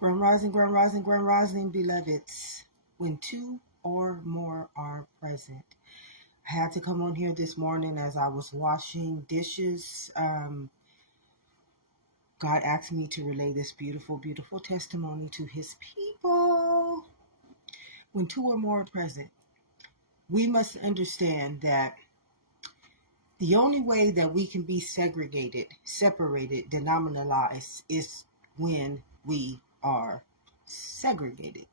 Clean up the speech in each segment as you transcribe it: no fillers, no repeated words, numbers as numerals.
Grand rising, grand rising, beloveds. When two or more are present. I had to come on here this morning as I was washing dishes. God asked me to relay this beautiful, beautiful testimony to his people. When two or more are present, we must understand that the only way that we can be segregated, separated, denominalized is when we are segregated.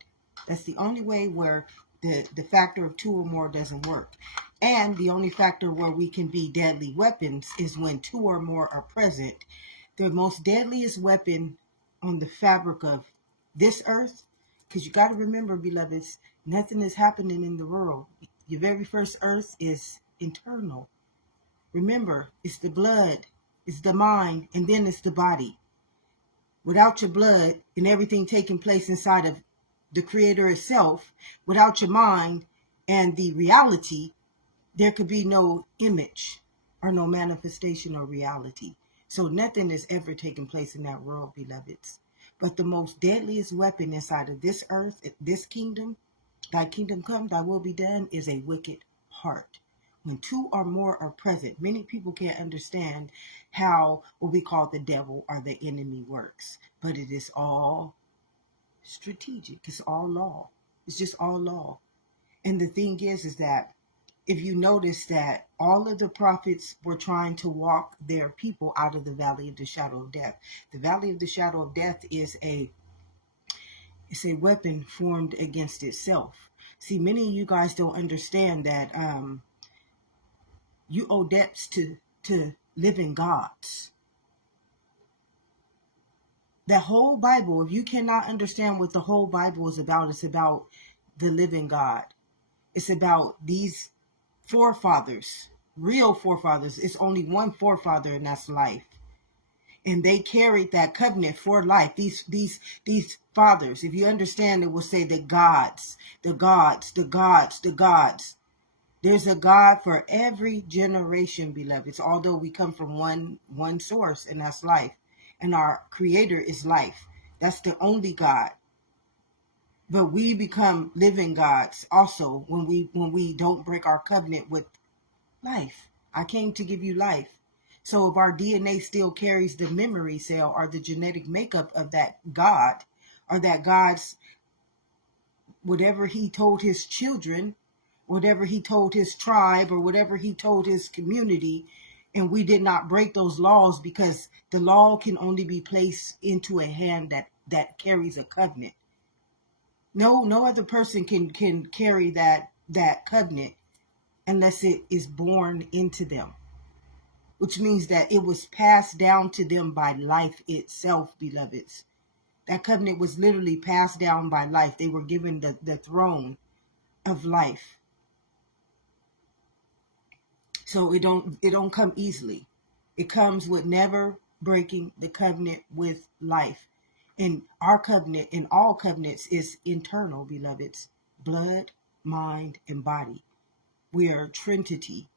That's the only way where the factor of two or more doesn't work. And the only factor where we can be deadly weapons is when two or more are present. The most deadliest weapon on the fabric of this earth, because you got to remember, beloveds, nothing is happening in the world. Your very first earth is internal. Remember, it's the blood, it's the mind, and then it's the body. Without your blood and everything taking place inside of the Creator itself, without your mind and the reality, there could be no image or no manifestation or reality. So nothing is ever taking place in that world, beloveds. But the most deadliest weapon inside of this earth, this kingdom, thy kingdom come, thy will be done, is a wicked heart. When two or more are present, many people can't understand how what we call the devil or the enemy works. But it is all strategic. It's all law. It's just all law. And the thing is that if you notice that all of the prophets were trying to walk their people out of the valley of the shadow of death. The valley of the shadow of death is it's a weapon formed against itself. See, many of you guys don't understand that you owe debts to living gods. The whole Bible, if you cannot understand what the whole Bible is about, it's about the living God. It's about these forefathers, real forefathers. It's only one forefather, and that's life. And they carried that covenant for life. These fathers, if you understand, it will say the gods. There's a God for every generation, beloveds. Although we come from one source, and that's life, and our Creator is life. That's the only God. But we become living gods also when we don't break our covenant with life. I came to give you life. So if our DNA still carries the memory cell or the genetic makeup of that God, or that God's whatever he told his children, whatever he told his tribe, or whatever he told his community, and we did not break those laws, because the law can only be placed into a hand that carries a covenant. No other person can carry that covenant unless it is born into them, which means that it was passed down to them by life itself, beloveds. That covenant was literally passed down by life. They were given the throne of life. So it don't come easily. It comes with never breaking the covenant with life. And our covenant, in all covenants, is internal, beloveds. Blood, mind, and body. We are a trinity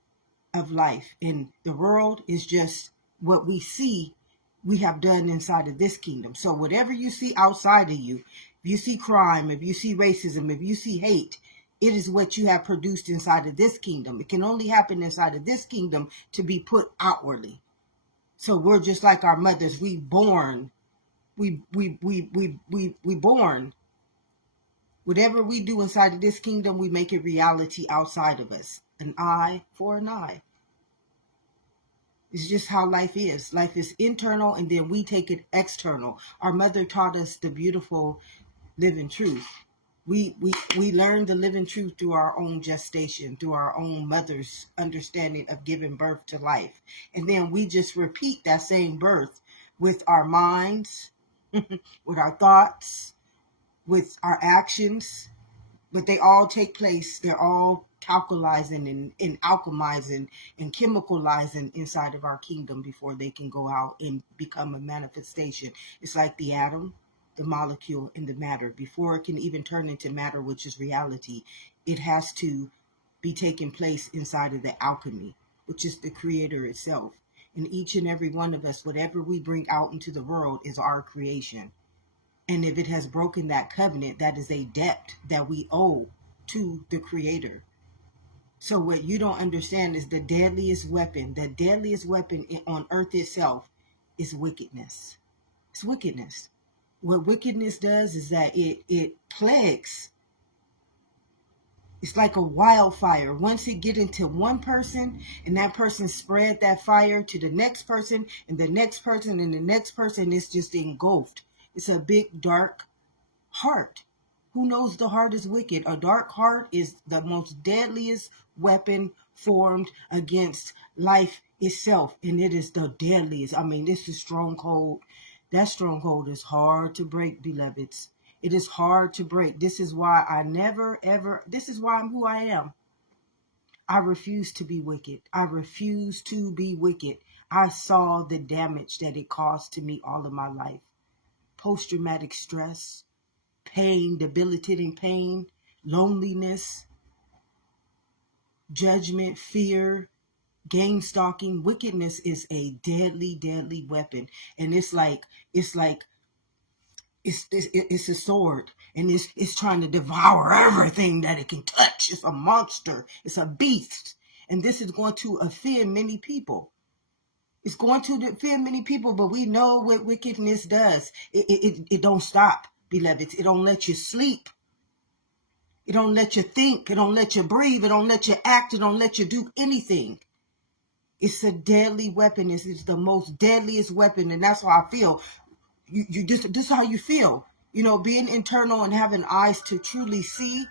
of life. And the world is just what we see we have done inside of this kingdom. So whatever you see outside of you, if you see crime, if you see racism, if you see hate, it is what you have produced inside of this kingdom. It can only happen inside of this kingdom to be put outwardly. So we're just like our mothers. We born. Whatever we do inside of this kingdom, we make it reality outside of us. An eye for an eye. It's just how life is. Life is internal, and then we take it external. Our mother taught us the beautiful living truth. We learned the living truth through our own gestation, through our own mother's understanding of giving birth to life. And then we just repeat that same birth with our minds, with our thoughts, with our actions. But they all take place. They're all calculizing and alchemizing and chemicalizing inside of our kingdom before they can go out and become a manifestation. It's like the atom, the molecule, and the matter. Before it can even turn into matter, which is reality, it has to be taking place inside of the alchemy, which is the Creator itself. And each and every one of us, whatever we bring out into the world, is our creation. And if it has broken that covenant, that is a debt that we owe to the Creator. So what you don't understand is the deadliest weapon on earth itself is wickedness. It's wickedness. What wickedness does is that it plagues. It's like a wildfire. Once it get into one person and that person spread that fire to the next person and the next person and the next person, it's just engulfed. It's a big dark heart. Who knows the heart is wicked? A dark heart is the most deadliest weapon formed against life itself. And it is the deadliest. I mean, this is stronghold. That stronghold is hard to break, beloveds. It is hard to break. This is why this is why I'm who I am. I refuse to be wicked. I refuse to be wicked. I saw the damage that it caused to me all of my life. Post-traumatic stress, pain, debilitating pain, loneliness, judgment, fear, game stalking. Wickedness is a deadly, deadly weapon. And it's a sword, and it's trying to devour everything that it can touch. It's a monster. It's a beast. And this is going to offend many people. It's going to offend many people, but we know what wickedness does. It don't stop, beloveds. It don't let you sleep. It don't let you think. It don't let you breathe. It don't let you act. It don't let you do anything. It's a deadly weapon. It's the most deadliest weapon, and that's how I feel. This is how you feel. You know, being internal and having eyes to truly see,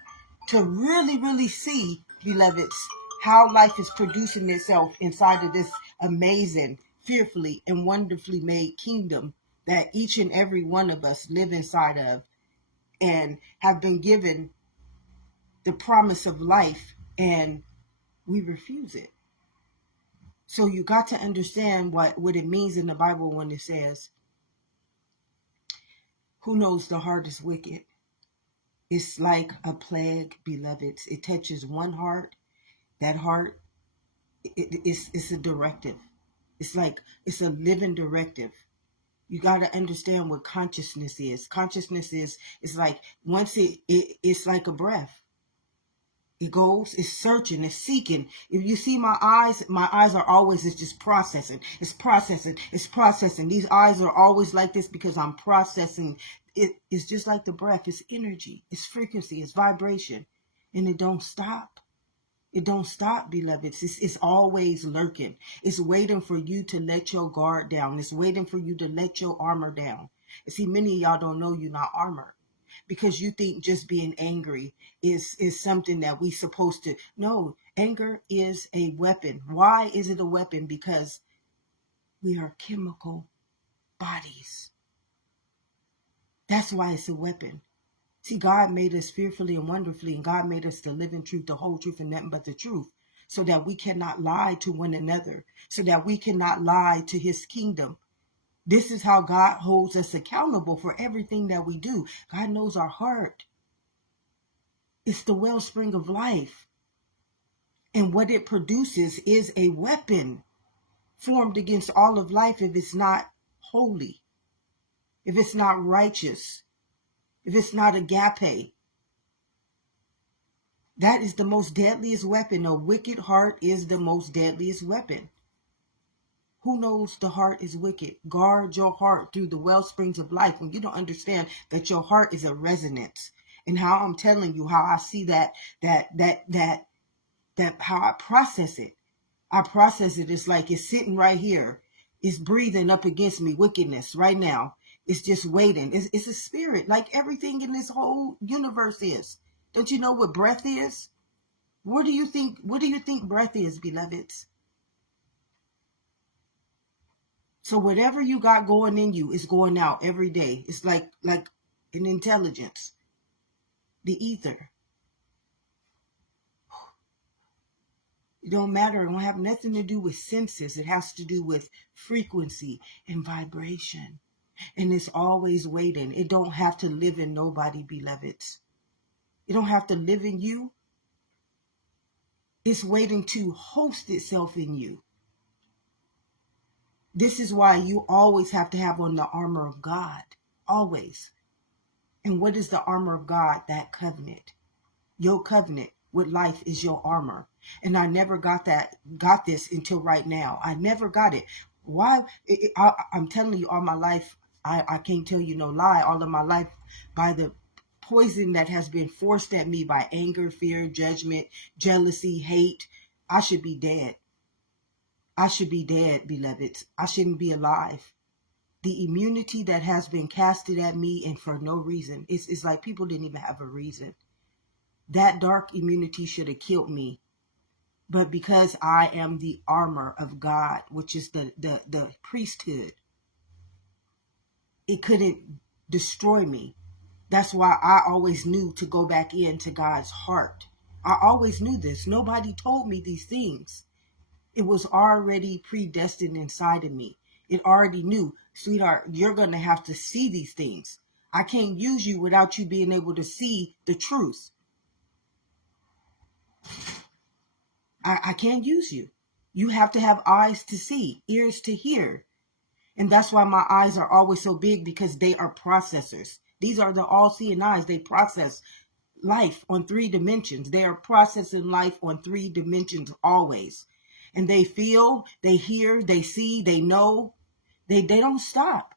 to really, really see, beloveds, how life is producing itself inside of this amazing, fearfully, and wonderfully made kingdom that each and every one of us live inside of and have been given the promise of life, and we refuse it. So you got to understand what it means in the Bible when it says, who knows the heart is wicked? It's like a plague, beloveds. It touches one heart. That heart, it's a directive. It's a living directive. You got to understand what consciousness is. Consciousness is like, once it's like a breath. It goes, it's searching, it's seeking. If you see my eyes are always, it's just processing. It's processing, it's processing. These eyes are always like this because I'm processing. It's just like the breath. It's energy, it's frequency, it's vibration. And it don't stop. It don't stop, beloveds. It's always lurking. It's waiting for you to let your guard down. It's waiting for you to let your armor down. And see, many of y'all don't know you're not armored, because you think just being angry is something that we supposed to. No, anger is a weapon. Why is it a weapon? Because we are chemical bodies. That's why it's a weapon. See, God made us fearfully and wonderfully, and God made us the living truth, the whole truth, and nothing but the truth, so that we cannot lie to one another, so that we cannot lie to his kingdom. This is how God holds us accountable for everything that we do. God knows our heart. It's the wellspring of life. And what it produces is a weapon formed against all of life if it's not holy, if it's not righteous, if it's not agape. That is the most deadliest weapon. A wicked heart is the most deadliest weapon. Who knows the heart is wicked? Guard your heart through the well springs of life. When you don't understand that your heart is a resonance, and how I'm telling you how I see that how I process it. I process it. It's like it's sitting right here. It's breathing up against me, wickedness right now. It's just waiting. It's a spirit, like everything in this whole universe is. Don't you know what breath is? What do you think breath is, beloveds? So whatever you got going in you is going out every day. It's like an intelligence. The ether. It don't matter. It don't have nothing to do with senses. It has to do with frequency and vibration. And it's always waiting. It don't have to live in nobody, beloveds. It don't have to live in you. It's waiting to host itself in you. This is why you always have to have on the armor of God. Always. And what is the armor of God? That covenant. Your covenant with life is your armor. And I never got this until right now. I never got it. Why? I'm telling you, all my life, I can't tell you no lie, all of my life, by the poison that has been forced at me by anger, fear, judgment, jealousy, hate, I should be dead. I should be dead, beloveds. I shouldn't be alive. The immunity that has been casted at me, and for no reason. It's like people didn't even have a reason. That dark immunity should have killed me. But because I am the armor of God, which is the priesthood, it couldn't destroy me. That's why I always knew to go back into God's heart. I always knew this. Nobody told me these things. It was already predestined inside of me. It already knew, sweetheart, you're going to have to see these things. I can't use you without you being able to see the truth. I can't use you. You have to have eyes to see, ears to hear. And that's why my eyes are always so big, because they are processors. These are the all-seeing eyes. They process life on 3 dimensions. They are processing life on 3 dimensions always. And they feel, they hear, they see, they know. They don't stop.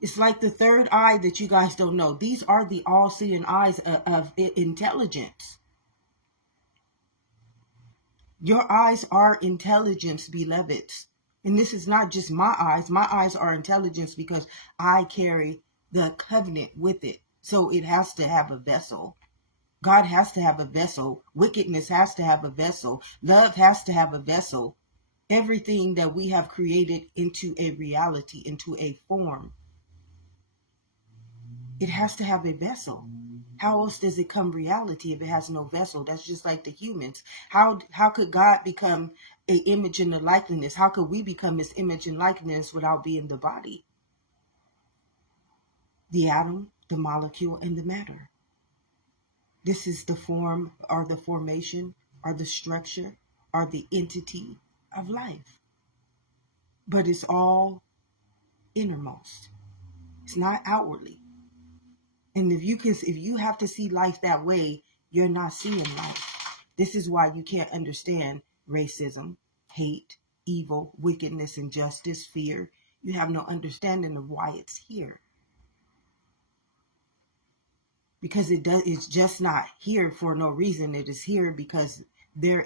It's like the third eye that you guys don't know. These are the all-seeing eyes of intelligence. Your eyes are intelligence, beloveds. And this is not just my eyes. My eyes are intelligence because I carry the covenant with it. So it has to have a vessel. God has to have a vessel. Wickedness has to have a vessel. Love has to have a vessel. Everything that we have created into a reality, into a form, it has to have a vessel. How else does it come reality if it has no vessel? That's just like the humans. How could God become an image and a likeness? How could we become his image and likeness without being the body? The atom, the molecule, and the matter. This is the form, or the formation, or the structure, or the entity of life. But it's all innermost. It's not outwardly. And if you have to see life that way, you're not seeing life. This is why you can't understand racism, hate, evil, wickedness, injustice, fear. You have no understanding of why it's here. Because it's just not here for no reason. It is here because there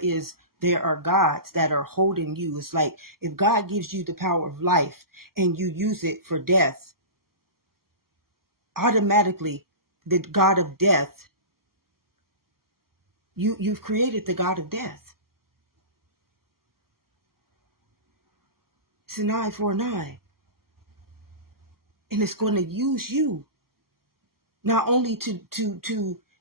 are gods that are holding you. It's like if God gives you the power of life and you use it for death, automatically the God of death, you've created the God of death. It's an eye for an eye. And it's going to use you. Not only to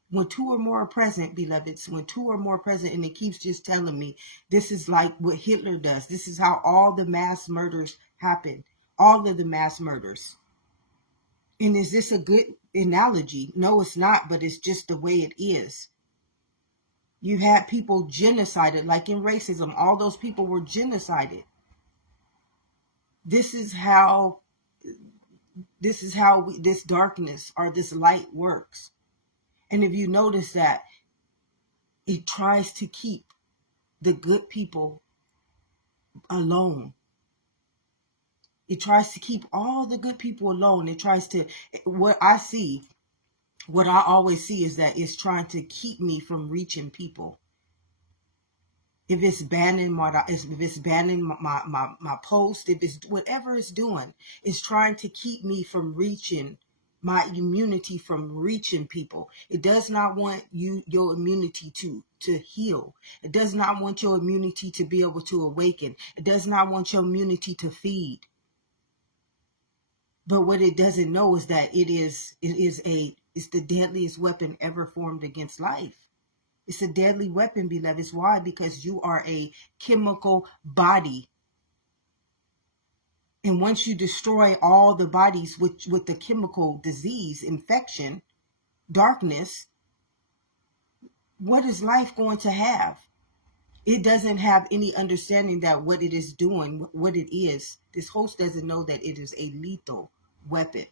when 2 or more are present, beloveds, when 2 or more present, and it keeps just telling me, this is like what Hitler does. This is how all the mass murders happen. All of the mass murders. And is this a good analogy? No, it's not, but it's just the way it is. You had people genocided, like in racism. All those people were genocided. This is how this darkness or this light works. And if you notice that it tries to keep the good people alone. It tries to keep all the good people alone. It tries to, what I always see is that it's trying to keep me from reaching people. If it's banning my post, if it's whatever it's doing, it's trying to keep me from reaching my immunity, from reaching people. It does not want your immunity to heal. It does not want your immunity to be able to awaken. It does not want your immunity to feed. But what it doesn't know is that it's the deadliest weapon ever formed against life. It's a deadly weapon, beloveds. Why? Because you are a chemical body. And once you destroy all the bodies with the chemical disease, infection, darkness, what is life going to have? It doesn't have any understanding that what it is doing, what it is. This host doesn't know that it is a lethal weapon.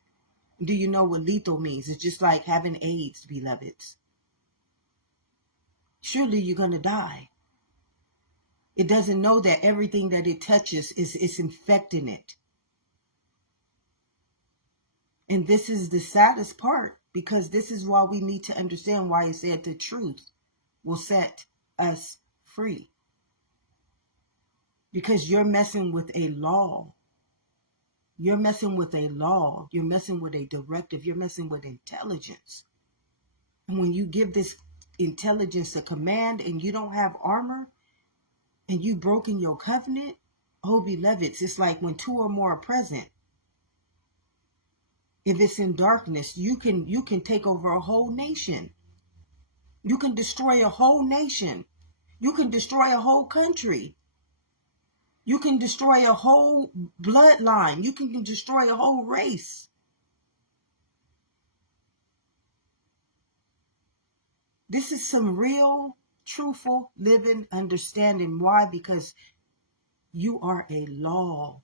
Do you know what lethal means? It's just like having AIDS, beloveds. Surely you're going to die. It doesn't know that everything that it touches is infecting it. And this is the saddest part, because this is why we need to understand why it said the truth will set us free. Because you're messing with a law. You're messing with a law. You're messing with a directive. You're messing with intelligence. And when you give this intelligence a command and you don't have armor and you broken your covenant, oh, beloveds, it's like when two or more are present. If it's in darkness, you can take over a whole nation. You can destroy a whole nation. You can destroy a whole country. You can destroy a whole bloodline. You can destroy a whole race. This is some real, truthful, living understanding. Why? Because you are a law.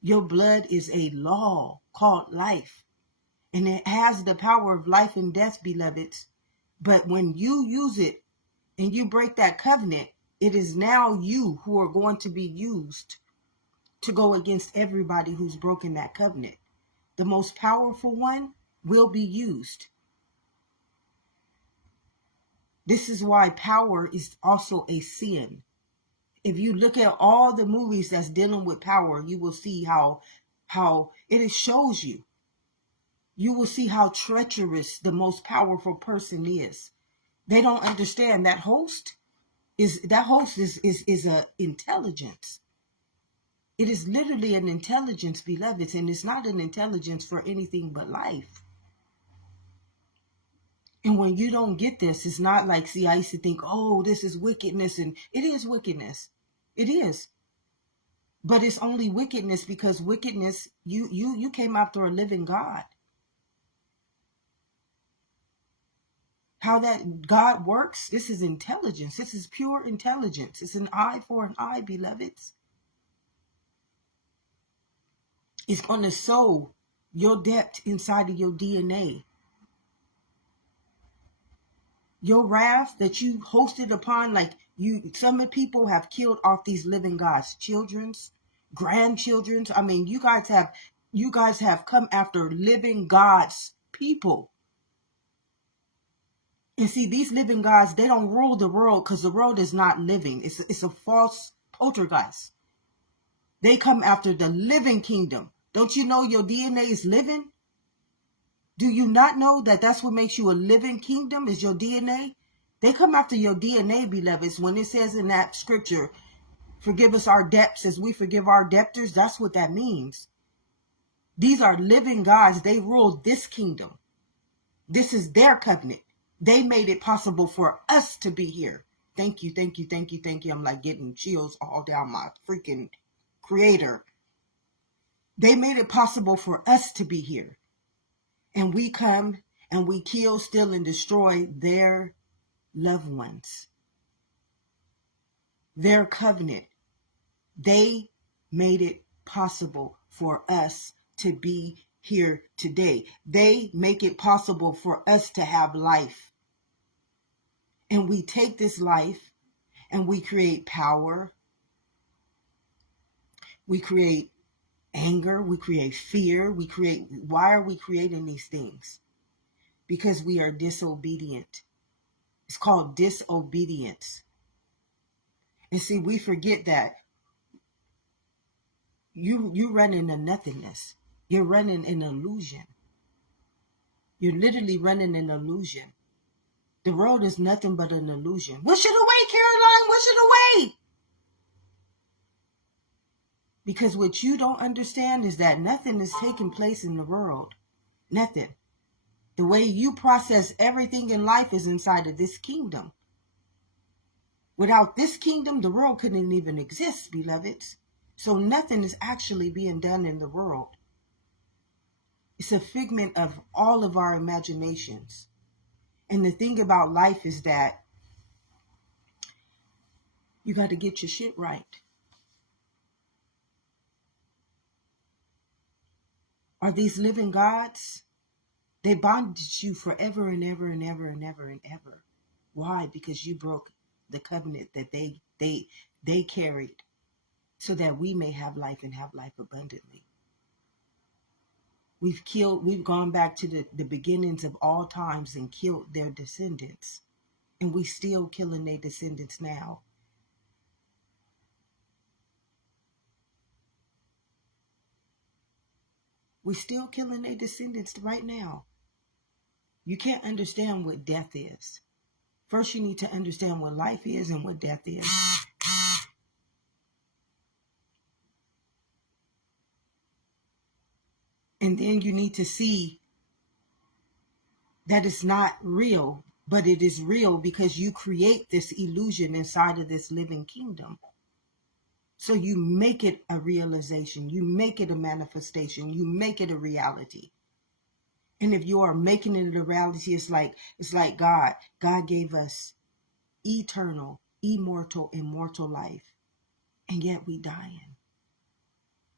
Your blood is a law called life. And it has the power of life and death, beloveds. But when you use it and you break that covenant, it is now you who are going to be used to go against everybody who's broken that covenant. The most powerful one will be used. This is why power is also a sin. If you look at all the movies that's dealing with power, you will see how it shows you. You will see how treacherous the most powerful person is. They don't understand that host is a intelligence. It is literally an intelligence, beloveds, and it's not an intelligence for anything but life. And when you don't get this, it's not like, see, I used to think, oh, this is wickedness, and it is wickedness. It is. But it's only wickedness because wickedness, you came after a living God. How that God works, this is intelligence. This is pure intelligence. It's an eye for an eye, beloveds. It's going to sow your depth inside of your DNA. Your wrath that you hosted upon, like some of the people have killed off these living gods, children's, grandchildren's. I mean, you guys have come after living God's people. And see, these living gods, they don't rule the world because the world is not living. It's a false poltergeist. They come after the living kingdom. Don't you know your DNA is living? Do you not know that that's what makes you a living kingdom, is your DNA? They come after your DNA, beloveds. When it says in that scripture, forgive us our debts as we forgive our debtors, that's what that means. These are living gods. They rule this kingdom. This is their covenant. They made it possible for us to be here. Thank you, thank you, thank you, thank you. I'm like getting chills all down my freaking creator. They made it possible for us to be here. And we come and we kill, steal, and destroy their loved ones. Their covenant. They made it possible for us to be here today. They make it possible for us to have life. And we take this life and we create power. We create anger. We create fear. Why are we creating these things? Because we are disobedient. It's called disobedience. And see, we forget that you run in a nothingness. You're running an illusion. You're literally running an illusion. The world is nothing but an illusion. Wish it away, Caroline. Wish it away. Because what you don't understand is that nothing is taking place in the world. Nothing. The way you process everything in life is inside of this kingdom. Without this kingdom, the world couldn't even exist, beloveds. So nothing is actually being done in the world. It's a figment of all of our imaginations. And the thing about life is that you got to get your shit right. Are these living gods? They bonded you forever and ever and ever and ever and ever. Why? Because you broke the covenant that they carried, so that we may have life and have life abundantly. We've gone back to the beginnings of all times and killed their descendants. And we still killing their descendants now. We're still killing their descendants right now. You can't understand what death is. First, you need to understand what life is and what death is. And then you need to see that it's not real, but it is real because you create this illusion inside of this living kingdom. So you make it a realization, you make it a manifestation, you make it a reality. And if you are making it a reality, it's like God. God gave us eternal, immortal, life. And yet we dying.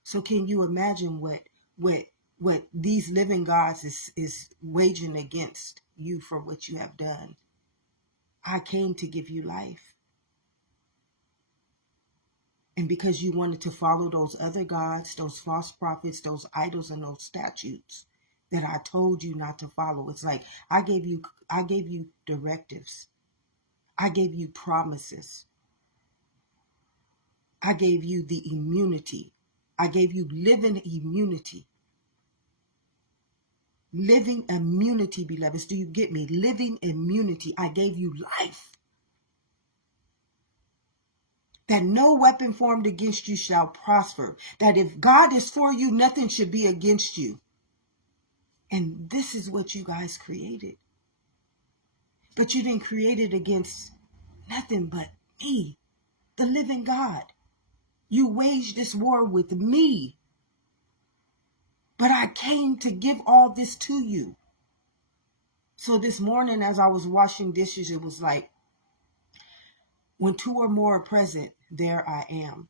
So can you imagine what these living gods is waging against you for what you have done? I came to give you life. And because you wanted to follow those other gods, those false prophets, those idols, and those statutes that I told you not to follow, it's like I gave you directives. I gave you promises. I gave you the immunity. I gave you living immunity. Living immunity, beloveds. Do you get me? Living immunity. I gave you life. That no weapon formed against you shall prosper. That if God is for you, nothing should be against you. And this is what you guys created. But you didn't create it against nothing but me, the living God. You waged this war with me. But I came to give all this to you. So this morning, as I was washing dishes, it was like, when two or more are present, there I am.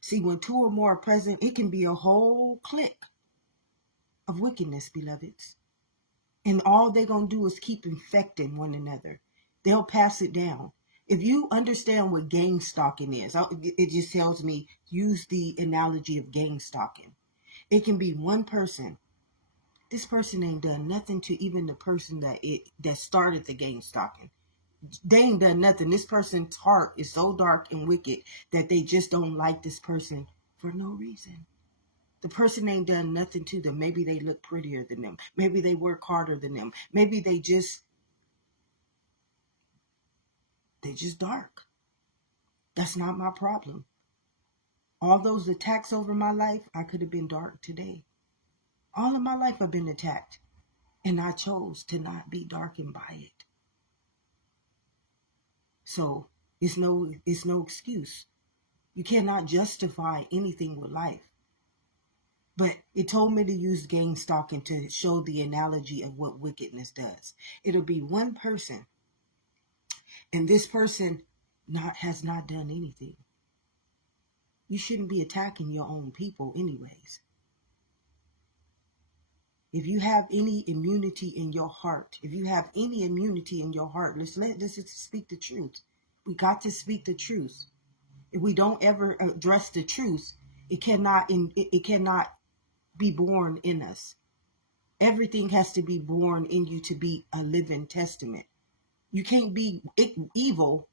See, when two or more are present, it can be a whole clique of wickedness, beloveds. And all they're going to do is keep infecting one another. They'll pass it down. If you understand what gang stalking is, it just tells me, use the analogy of gang stalking. It can be one person. This person ain't done nothing to even the person that started the gang stalking. They ain't done nothing. This person's heart is so dark and wicked that they just don't like this person for no reason. The person ain't done nothing to them. Maybe they look prettier than them. Maybe they work harder than them. Maybe they just dark. That's not my problem. All those attacks over my life, I could have been dark today. All of my life I've been attacked, and I chose to not be darkened by it. So it's no excuse. You cannot justify anything with life. But it told me to use gang stalking to show the analogy of what wickedness does. It'll be one person, and this person has not done anything. You shouldn't be attacking your own people anyways. If you have any immunity in your heart, let's just speak the truth. We got to speak the truth. If we don't ever address the truth, it cannot be born in us. Everything has to be born in you to be a living testament. You can't be evil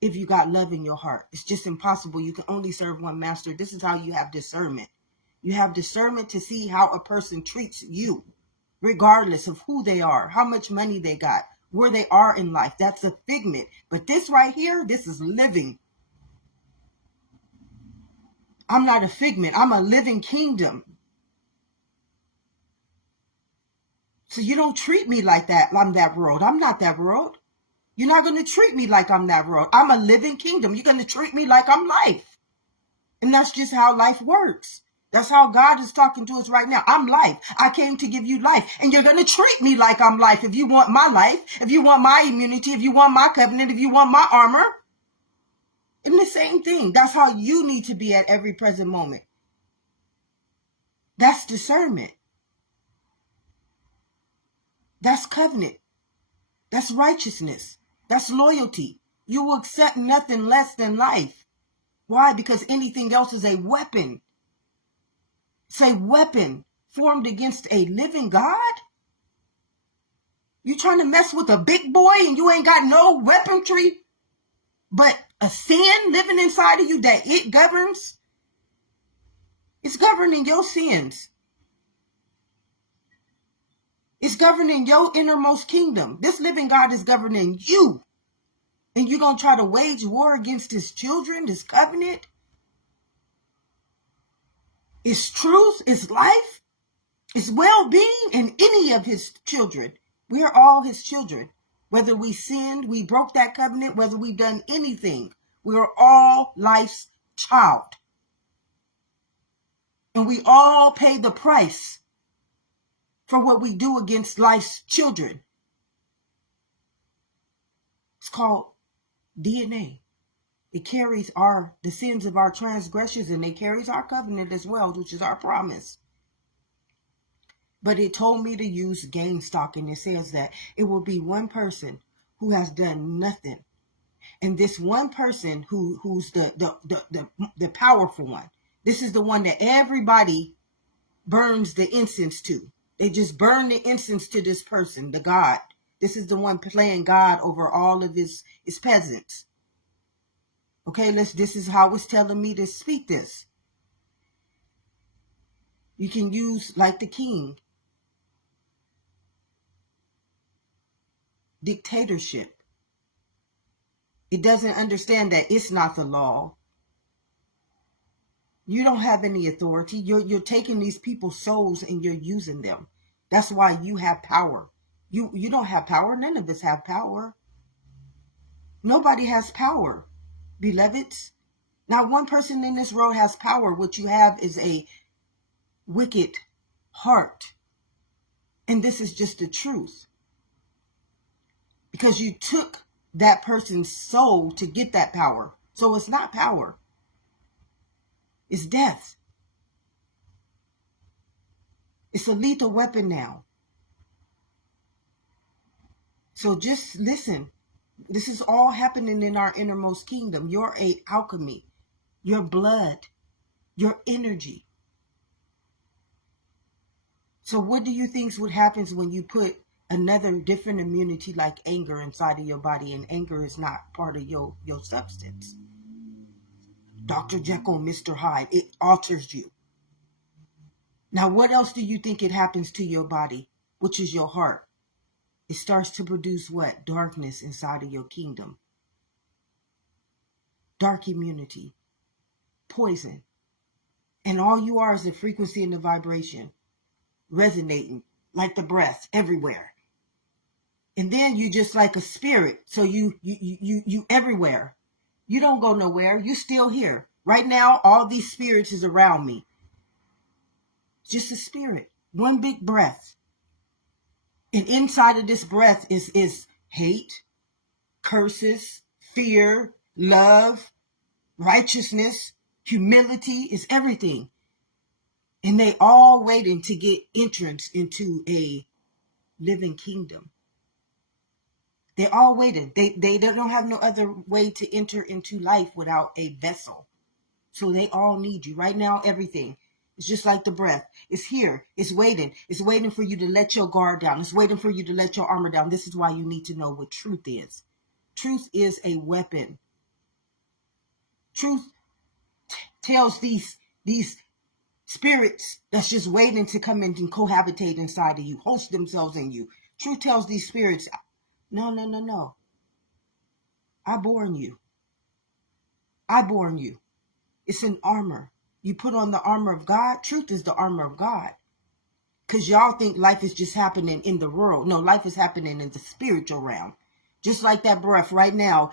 if you got love in your heart. It's just impossible. You can only serve one master. This is how you have discernment. You have discernment to see how a person treats you, regardless of who they are, how much money they got, where they are in life. That's a figment. But this right here, this is living. I'm not a figment. I'm a living kingdom. So you don't treat me like that. I'm that world. I'm not that world. You're not going to treat me like I'm that world. I'm a living kingdom. You're going to treat me like I'm life. And that's just how life works. That's how God is talking to us right now. I'm life. I came to give you life. And you're going to treat me like I'm life if you want my life, if you want my immunity, if you want my covenant, if you want my armor. And the same thing. That's how you need to be at every present moment. That's discernment. That's covenant. That's righteousness. That's loyalty. You will accept nothing less than life. Why? Because anything else is a weapon. It's a weapon formed against a living God? You trying to mess with a big boy and you ain't got no weaponry but a sin living inside of you that it governs? It's governing your sins. It's governing your innermost kingdom. This living God is governing you. And you're going to try to wage war against his children, his covenant? It's truth, it's life, it's well-being in any of his children. We are all his children. Whether we sinned, we broke that covenant, whether we've done anything, we are all life's child. And we all pay the price for what we do against life's children. It's called DNA. It carries the sins of our transgressions, and it carries our covenant as well, which is our promise. But it told me to use gain stock, and it says that it will be one person who has done nothing. And this one person who's the powerful one, this is the one that everybody burns the incense to. They just burn the incense to this person, the God. This is the one playing God over all of his peasants. Okay, this is how it's telling me to speak this. You can use like the king. Dictatorship. It doesn't understand that it's not the law. You don't have any authority. You're taking these people's souls and you're using them. That's why you have power. You don't have power. None of us have power. Nobody has power, beloveds. Not one person in this world has power. What you have is a wicked heart. And this is just the truth. Because you took that person's soul to get that power. So it's not power. It's death. It's a lethal weapon now. So just listen. This is all happening in our innermost kingdom. You're a alchemy. Your blood. Your energy. So what do you think would happen when you put another different immunity like anger inside of your body, and anger is not part of your substance? Dr. Jekyll, Mr. Hyde, it alters you. Now, what else do you think it happens to your body, which is your heart? It starts to produce what? Darkness inside of your kingdom. Dark immunity. Poison. And all you are is the frequency and the vibration. Resonating like the breath everywhere. And then you just like a spirit. So you everywhere. You don't go nowhere. You still here. Right now, all these spirits is around me. Just a spirit. One big breath. And inside of this breath is hate, curses, fear, love, righteousness, humility, is everything. And they all waiting to get entrance into a living kingdom. They all waiting. They don't have no other way to enter into life without a vessel. So they all need you. Right now, everything. It's just like the breath. It's here. It's waiting. It's waiting for you to let your guard down. It's waiting for you to let your armor down. This is why you need to know what truth is. Truth is a weapon. Truth tells these spirits that's just waiting to come in and cohabitate inside of you, host themselves in you. Truth tells these spirits, no. I born you. I born you. It's an armor. You put on the armor of God. Truth is the armor of God. Because y'all think life is just happening in the world. No, life is happening in the spiritual realm. Just like that breath right now,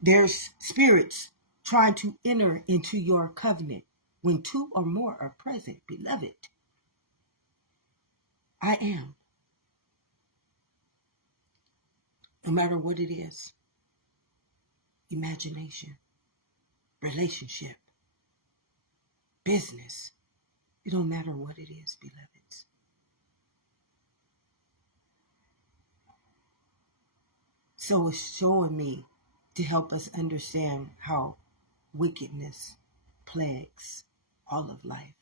there's spirits trying to enter into your covenant. When two or more are present, beloved, I am. No matter what it is. Imagination, relationship, business. It don't matter what it is, beloveds. So it's showing me to help us understand how wickedness plagues all of life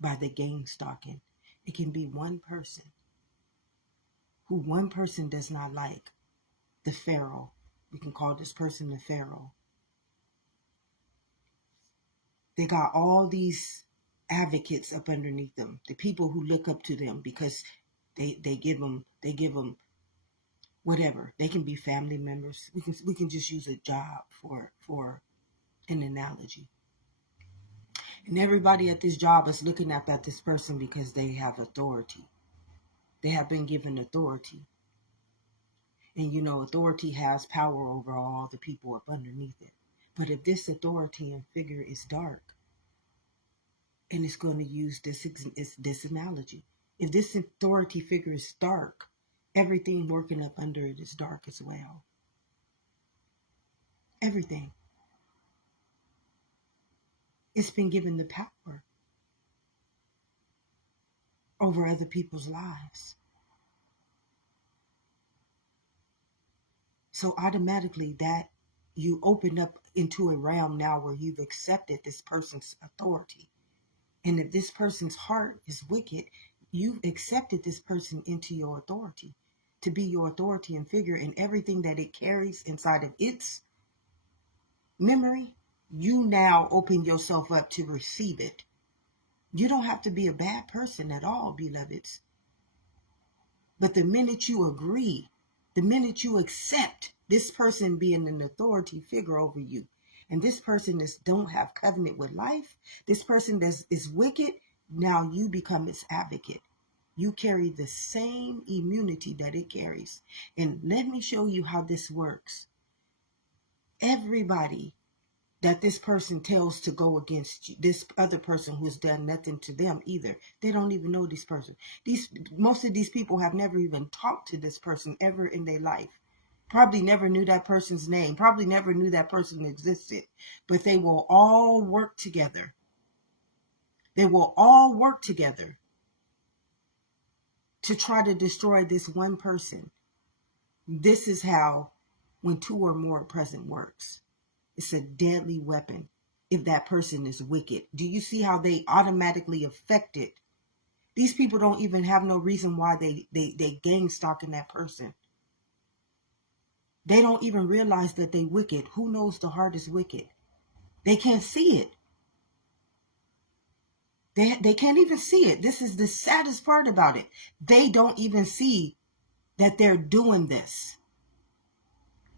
by the gang stalking. It can be one person who one person does not like, the Pharaoh. We can call this person the Pharaoh. They got all these advocates up underneath them, the people who look up to them because they give them whatever. They can be family members. We can just use a job for an analogy. And everybody at this job is looking up at this person because they have authority. They have been given authority. And you know, authority has power over all the people up underneath it. But if this authority and figure is dark, and it's going to use this analogy. If this authority figure is dark, everything working up under it is dark as well. Everything. It's been given the power over other people's lives. So automatically that you open up into a realm now where you've accepted this person's authority. And if this person's heart is wicked, you've accepted this person into your authority, to be your authority and figure, and everything that it carries inside of its memory, you now open yourself up to receive it. You don't have to be a bad person at all, beloveds. But the minute you agree, the minute you accept this person being an authority figure over you, and this person don't have covenant with life, this person is wicked, now you become its advocate. You carry the same immunity that it carries. And let me show you how this works. Everybody that this person tells to go against you, this other person who's done nothing to them either, they don't even know this person. Most of these people have never even talked to this person ever in their life. Probably never knew that person's name. Probably never knew that person existed. But they will all work together. They will all work together to try to destroy this one person. This is how, when two or more present, works. It's a deadly weapon if that person is wicked. Do you see how they automatically affect it? These people don't even have no reason why they gang stalking that person. They don't even realize that they wicked. Who knows the heart is wicked? They can't see it. They can't even see it. This is the saddest part about it. They don't even see that they're doing this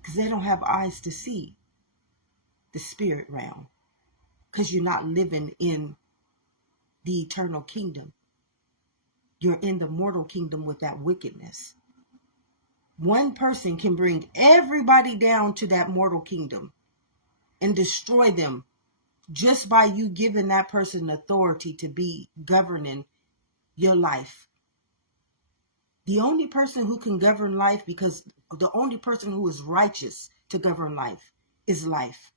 because they don't have eyes to see the spirit realm, because you're not living in the eternal kingdom. You're in the mortal kingdom with that wickedness. One person can bring everybody down to that mortal kingdom and destroy them just by you giving that person authority to be governing your life. The only person who can govern life, because the only person who is righteous to govern life is life.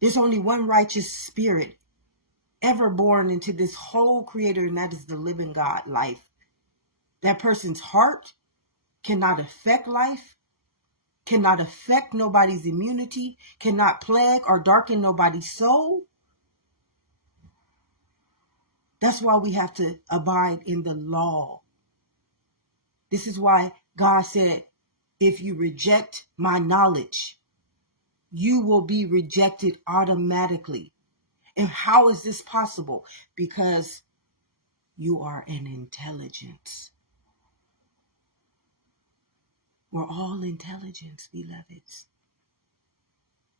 There's only one righteous spirit ever born into this whole creator, and that is the living God, life. That person's heart cannot affect life, cannot affect nobody's immunity, cannot plague or darken nobody's soul. That's why we have to abide in the law. This is why God said, if you reject my knowledge, you will be rejected automatically. And how is this possible? Because you are an intelligence. We're all intelligence, beloveds.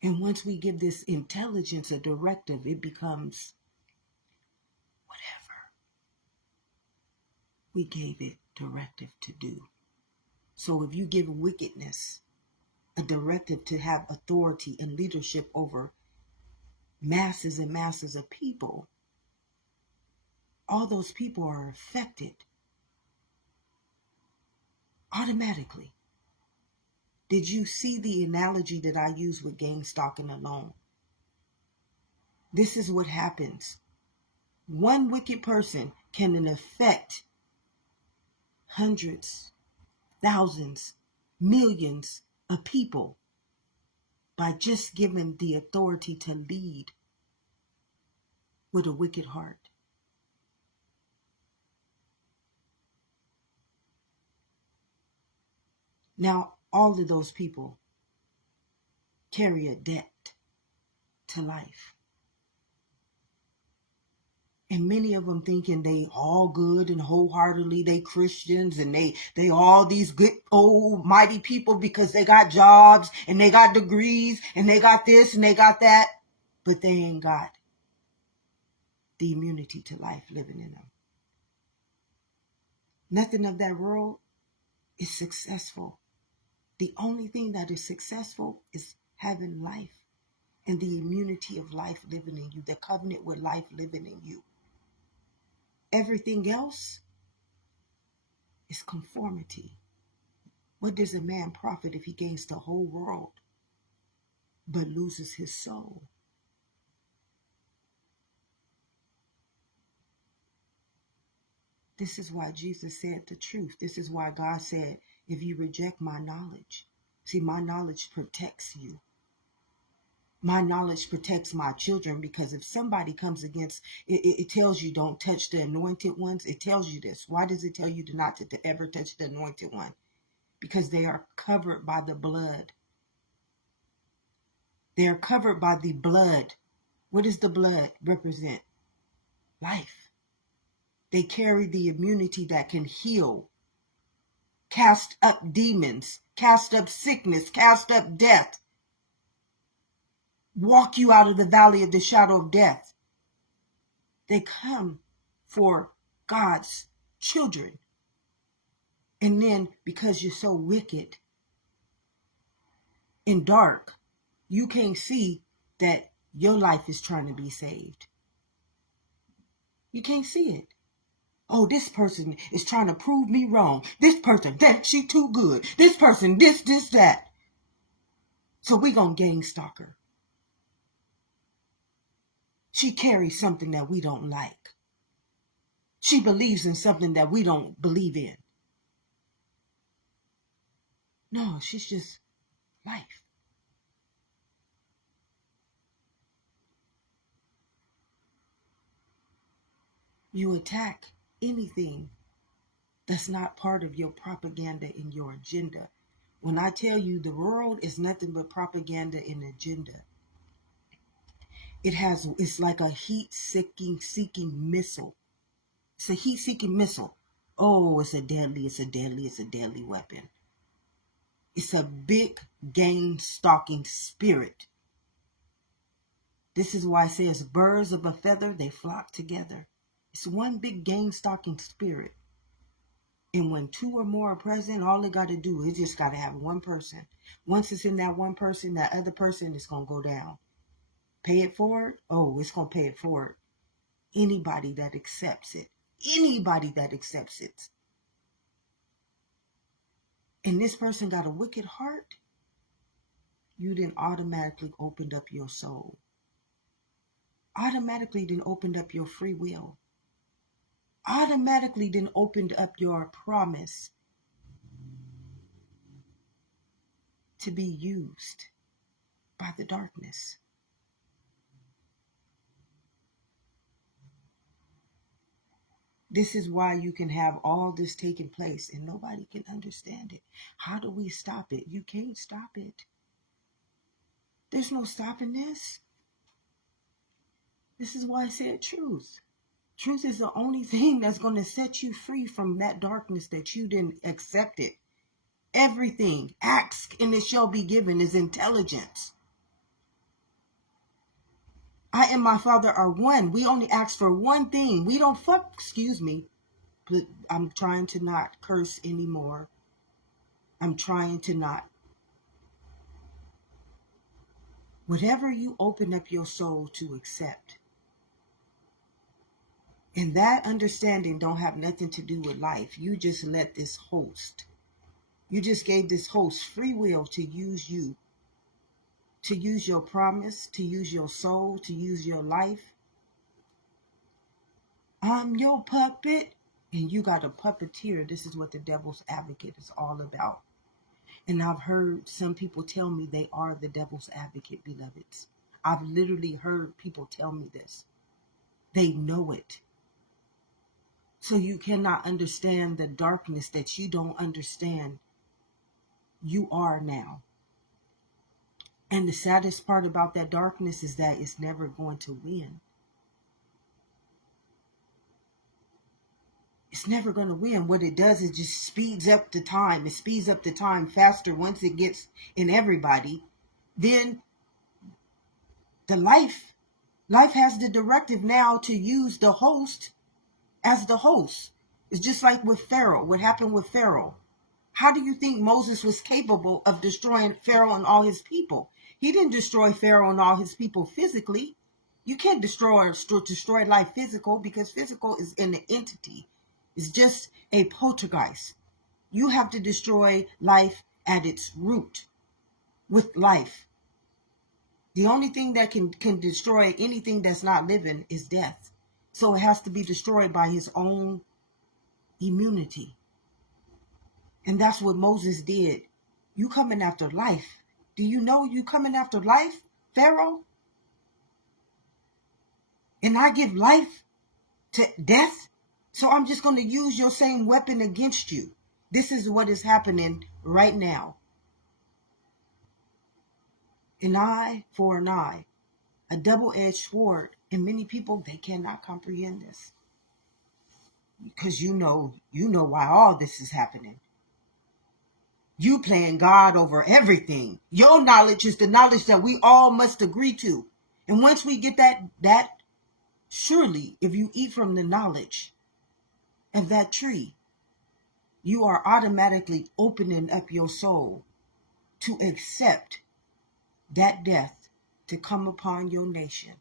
And once we give this intelligence a directive, it becomes whatever we gave it directive to do. So if you give wickedness a directive to have authority and leadership over masses and masses of people, all those people are affected automatically. Did you see the analogy that I used with gang stalking alone? This is what happens. One wicked person can affect hundreds, thousands, millions of people by just giving the authority to lead with a wicked heart. Now, all of those people carry a debt to life. And many of them thinking they all good and wholeheartedly they Christians and they all these good old mighty people because they got jobs and they got degrees and they got this and they got that, but they ain't got the immunity to life living in them. Nothing of that world is successful. The only thing that is successful is having life and the immunity of life living in you, the covenant with life living in you. Everything else is conformity. What does a man profit if he gains the whole world but loses his soul? This is why Jesus said the truth. This is why God said, if you reject my knowledge, see, my knowledge protects you. My knowledge protects my children, because if somebody comes against, it tells you don't touch the anointed ones. It tells you this. Why does it tell you not to ever touch the anointed one? Because they are covered by the blood. They are covered by the blood. What does the blood represent? Life. They carry the immunity that can heal, cast up demons, cast up sickness, cast up death, walk you out of the valley of the shadow of death. They come for God's children. And then because you're so wicked and dark, you can't see that your life is trying to be saved. You can't see it. Oh, this person is trying to prove me wrong. This person, that she too good. This person, this, that. So we gonna gang stalk her. She carries something that we don't like. She believes in something that we don't believe in. No, she's just life. You attack anything that's not part of your propaganda and your agenda. When I tell you the world is nothing but propaganda and agenda, it's like a heat-seeking missile. It's a heat-seeking missile. Oh, it's a deadly weapon. It's a big game-stalking spirit. This is why it says birds of a feather, they flock together. It's one big game-stalking spirit. And when two or more are present, all they got to do is just got to have one person. Once it's in that one person, that other person is going to go down. Pay it forward? Oh, it's going to pay it forward. Anybody that accepts it. Anybody that accepts it. And this person got a wicked heart, you then automatically opened up your soul. Automatically then opened up your free will. Automatically then opened up your promise to be used by the darkness. This is why you can have all this taking place and nobody can understand it. How do we stop it? You can't stop it. There's no stopping this. This is why I said truth. Truth is the only thing that's going to set you free from that darkness that you didn't accept it. Everything, ask and it shall be given, is intelligence. I and my Father are one. We only ask for one thing. We don't excuse me. I'm trying to not curse anymore. I'm trying to not. Whatever you open up your soul to accept, and that understanding don't have nothing to do with life. You just let this host. You just gave this host free will to use you. To use your promise, to use your soul, to use your life. I'm your puppet. And you got a puppeteer. This is what the devil's advocate is all about. And I've heard some people tell me they are the devil's advocate, beloveds. I've literally heard people tell me this. They know it. So you cannot understand the darkness that you don't understand you are now. And the saddest part about that darkness is that it's never going to win. It's never going to win. What it does is just speeds up the time. It speeds up the time faster once it gets in everybody. Then the life has the directive now to use the host as the host. It's just like with Pharaoh. What happened with Pharaoh? How do you think Moses was capable of destroying Pharaoh and all his people? He didn't destroy Pharaoh and all his people physically. You can't destroy life physical, because physical is an entity. It's just a poltergeist. You have to destroy life at its root with life. The only thing that can destroy anything that's not living is death. So it has to be destroyed by his own immunity. And that's what Moses did. You coming after life. Do you know you coming after life, Pharaoh? And I give life to death? So I'm just going to use your same weapon against you. This is what is happening right now. An eye for an eye. A double-edged sword. And many people, they cannot comprehend this. Because you know why all this is happening. You playing God over everything. Your knowledge is the knowledge that we all must agree to. And once we get that surely if you eat from the knowledge of that tree, you are automatically opening up your soul to accept that death to come upon your nation.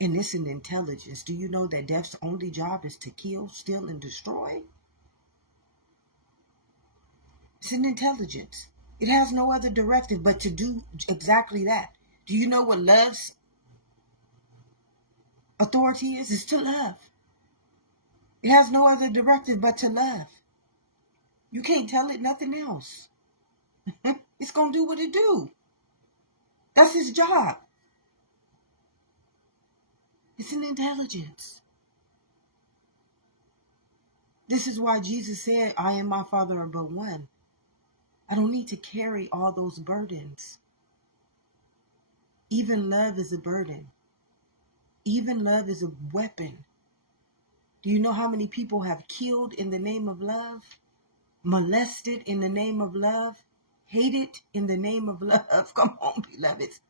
And it's an intelligence. Do you know that death's only job is to kill, steal, and destroy? It's an intelligence. It has no other directive but to do exactly that. Do you know what love's authority is? It's to love. It has no other directive but to love. You can't tell it nothing else. It's going to do what it do. That's his job. It's an intelligence. This is why Jesus said, I and my Father are but one. I don't need to carry all those burdens. Even love is a burden. Even love is a weapon. Do you know how many people have killed in the name of love? Molested in the name of love? Hated in the name of love? Come on, beloveds.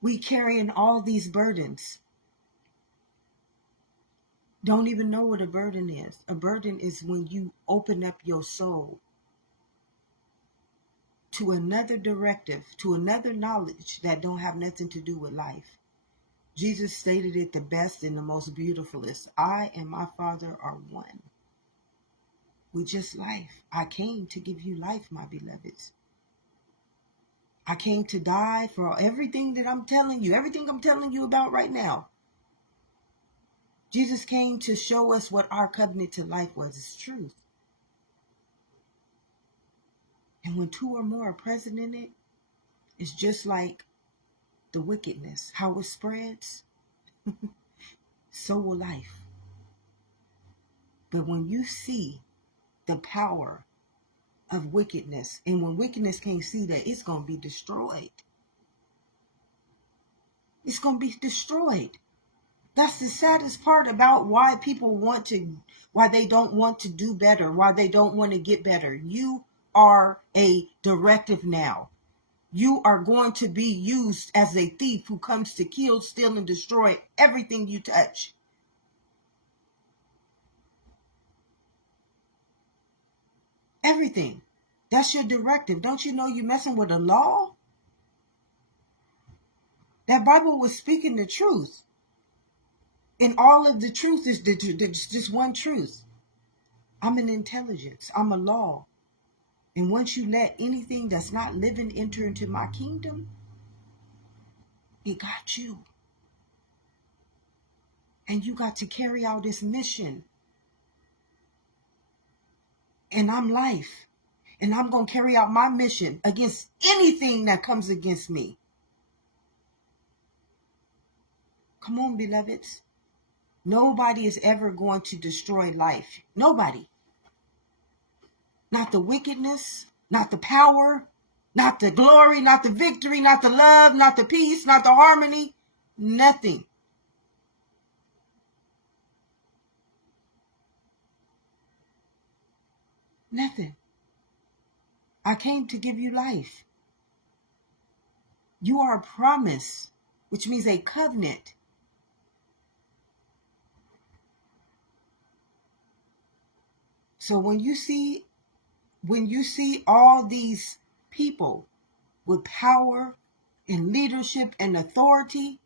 We carrying all these burdens. Don't even know what a burden is. A burden is when you open up your soul to another directive, to another knowledge that don't have nothing to do with life. Jesus stated it the best and the most beautifulest. I and my Father are one. With just life. I came to give you life, my beloveds. I came to die for everything that I'm telling you, everything I'm telling you about right now. Jesus came to show us what our covenant to life was. It's truth. And when two or more are present in it, it's just like the wickedness. How it spreads, so will life. But when you see the power of wickedness, and when wickedness can't see that, it's going to be destroyed. It's going to be destroyed. That's the saddest part about why they don't want to do better, why they don't want to get better. You are a directive now. You are going to be used as a thief who comes to kill, steal, and destroy everything you touch. Everything. That's your directive. Don't you know you're messing with a law? That Bible was speaking the truth. And all of the truth is just one truth. I'm an intelligence. I'm a law. And once you let anything that's not living enter into my kingdom, it got you. And you got to carry out this mission. And I'm life. And I'm going to carry out my mission against anything that comes against me. Come on, beloveds. Nobody is ever going to destroy life. Nobody. Not the wickedness, not the power, not the glory, not the victory, not the love, not the peace, not the harmony. Nothing. Nothing. I came to give you life. You are a promise, which means a covenant. So when you see all these people with power and leadership and authority,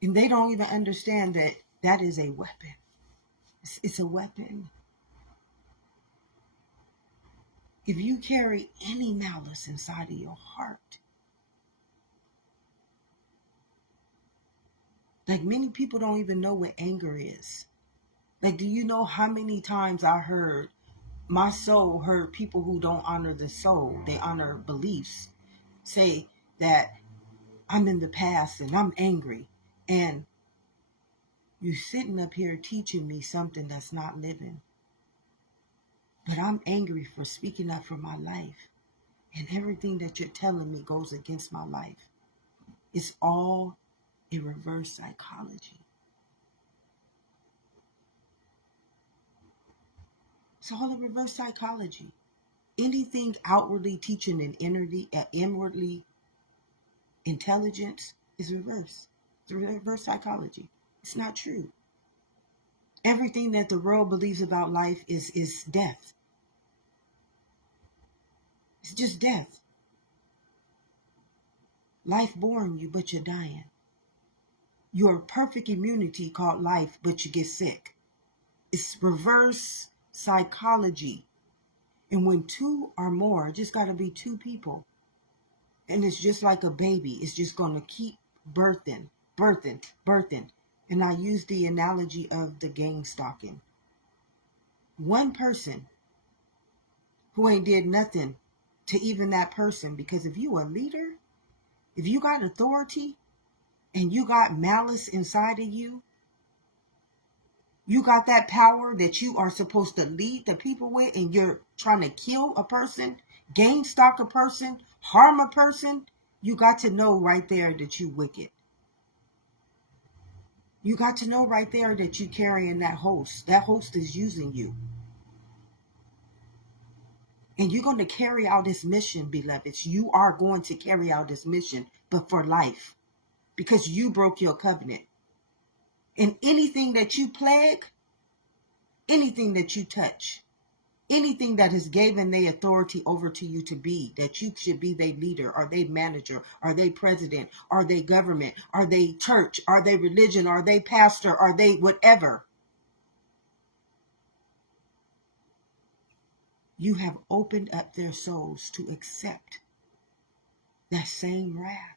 and they don't even understand that that is a weapon. It's a weapon. If you carry any malice inside of your heart, like many people don't even know what anger is. Like, do you know how many times my soul heard people who don't honor the soul, they honor beliefs, say that I'm in the past and I'm angry. And you sitting up here teaching me something that's not living. But I'm angry for speaking up for my life. And everything that you're telling me goes against my life. It's all a reverse psychology. It's all a reverse psychology. Anything outwardly teaching and inwardly intelligence is reverse. It's reverse psychology. It's not true. Everything that the world believes about life is death. It's just death. Life born you, but you're dying. You're perfect immunity called life, but you get sick. It's reverse psychology. And when two or more, it just got to be two people. And it's just like a baby. It's just going to keep birthing. And I use the analogy of the gang stalking. One person who ain't did nothing to even that person, because if you a leader, if you got authority and you got malice inside of you, you got that power that you are supposed to lead the people with, and you're trying to kill a person, gang stalk a person, harm a person, you got to know right there that you wicked. You got to know right there that you carrying that host. That host is using you. And you're going to carry out this mission, beloveds. You are going to carry out this mission, but for life. Because you broke your covenant. And anything that you plague, anything that you touch, anything that has given their authority over to you to be, that you should be their leader, or their manager, or their president, or their government, or their church, or their religion, or their pastor, or they whatever. You have opened up their souls to accept that same wrath.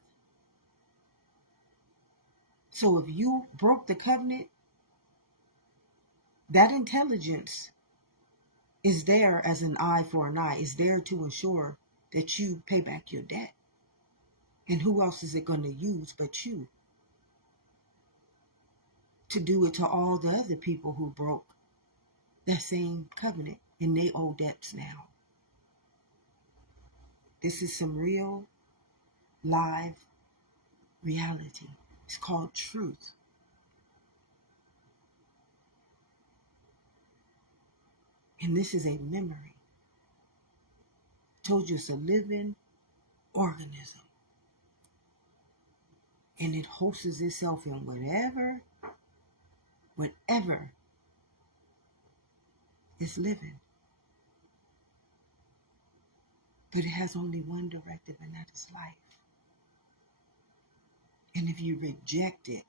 So if you broke the covenant, that intelligence is there as an eye for an eye. Is there to ensure that you pay back your debt. And who else is it going to use but you to do it to all the other people who broke that same covenant and they owe debts now? This is some real, live reality. It's called truth. And this is a memory. I told you it's a living organism. And it hosts itself in whatever is living. But it has only one directive, and that is life. And if you reject it,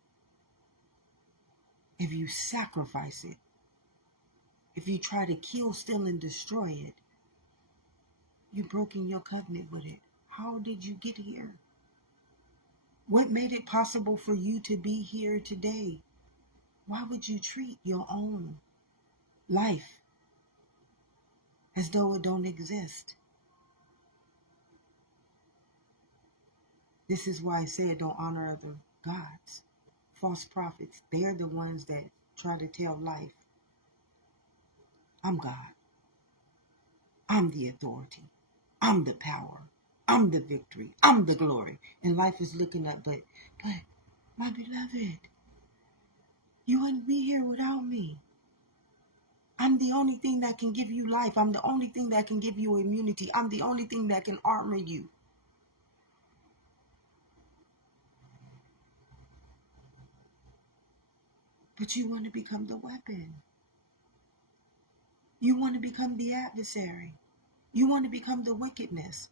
if you sacrifice it, if you try to kill, steal, and destroy it, you've broken your covenant with it. How did you get here? What made it possible for you to be here today? Why would you treat your own life as though it don't exist. This is why I said don't honor other gods. False prophets, they're the ones that try to tell life, I'm God. I'm the authority. I'm the power. I'm the victory. I'm the glory. And life is looking up, but my beloved, you wouldn't be here without me. I'm the only thing that can give you life. I'm the only thing that can give you immunity. I'm the only thing that can armor you. But you want to become the weapon. You want to become the adversary. You want to become the wickedness,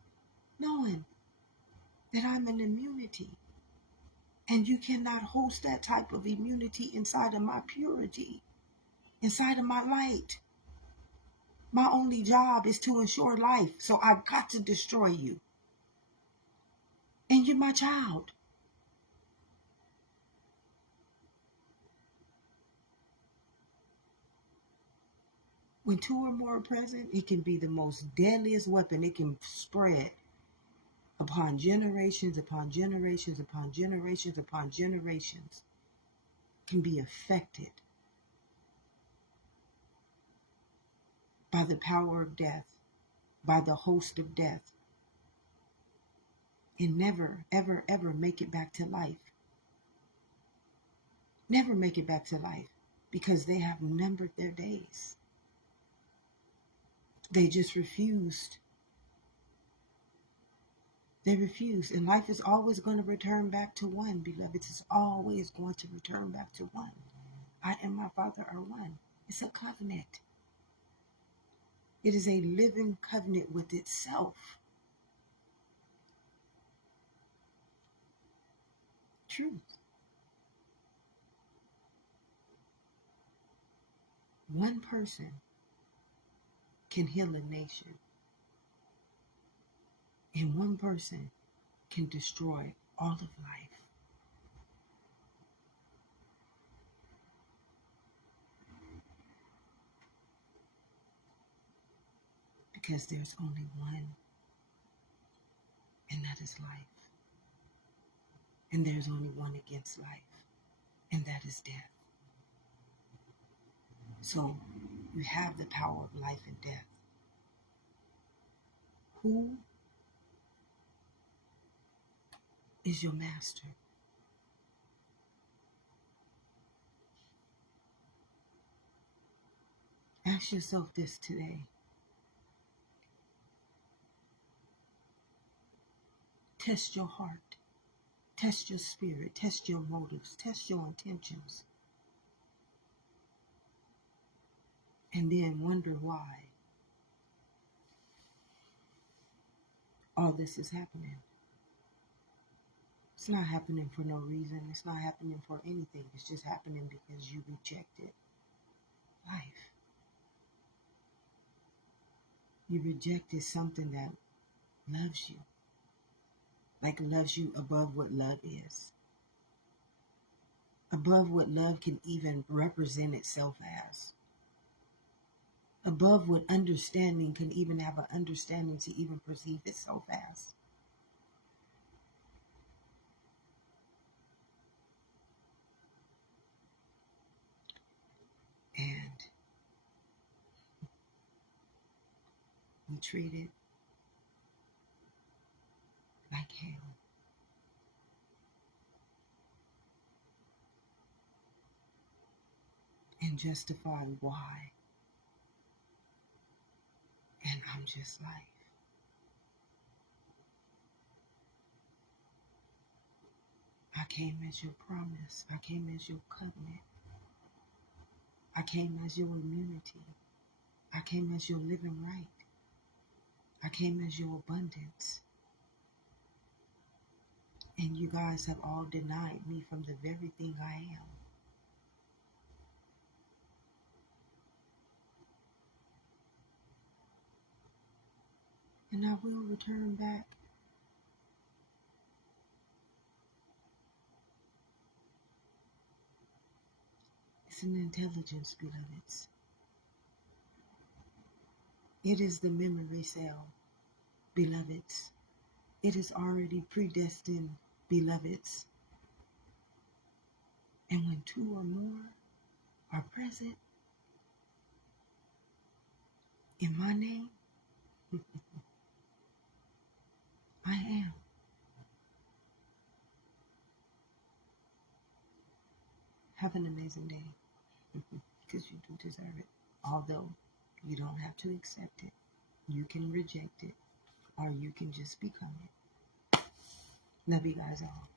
knowing that I'm an immunity. And you cannot host that type of immunity inside of my purity, inside of my light. My only job is to ensure life, so I've got to destroy you. And you're my child. When two or more are present, it can be the most deadliest weapon. It can spread upon generations, upon generations, upon generations, upon generations. Can be affected by the power of death, by the host of death, and never, ever, ever make it back to life. Never make it back to life because they have numbered their days. They just refused. They refused. And life is always going to return back to one, beloved. It's always going to return back to one. I and my Father are one. It's a covenant. It is a living covenant with itself. Truth. One person can heal a nation. And one person can destroy all of life. Because there's only one, and that is life. And there's only one against life, and that is death. So you have the power of life and death. Who is your master? Ask yourself this today. Test your heart. Test your spirit. Test your motives. Test your intentions. And then wonder why all this is happening. It's not happening for no reason. It's not happening for anything. It's just happening because you rejected life. You rejected something that loves you. Like loves you above what love is. Above what love can even represent itself as. Above what understanding can even have an understanding to even perceive itself as. And we treat it like hell. And justify why. And I'm just like, I came as your promise. I came as your covenant. I came as your immunity. I came as your living right. I came as your abundance. And you guys have all denied me from the very thing I am. And I will return back. It's an intelligence, beloveds. It is the memory cell, beloveds. It is already predestined, beloveds. And when two or more are present in my name, I am. Have an amazing day, because you do deserve it. Although you don't have to accept it. You can reject it, or you can just become it. Love you guys all.